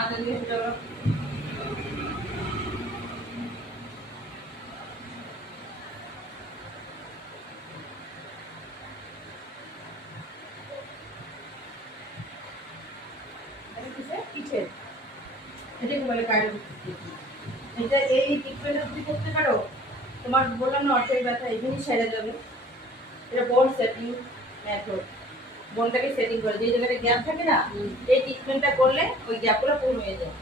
আদা দিয়ে দেবো। পিঠে এটাকে বলে কায়রো। এটা এই ট্রিটমেন্টটা তুমি করতে পারো, তোমার বললাম না অর্থের ব্যথা এখানেই সেরে যাবে। এটা বোন সেটিং মেথড, বোনটাকে সেটিং করে যে জায়গাটা গ্যাপ থাকে না, এই ট্রিটমেন্টটা করলে ওই গ্যাপগুলো পূর্ণ হয়ে যায়।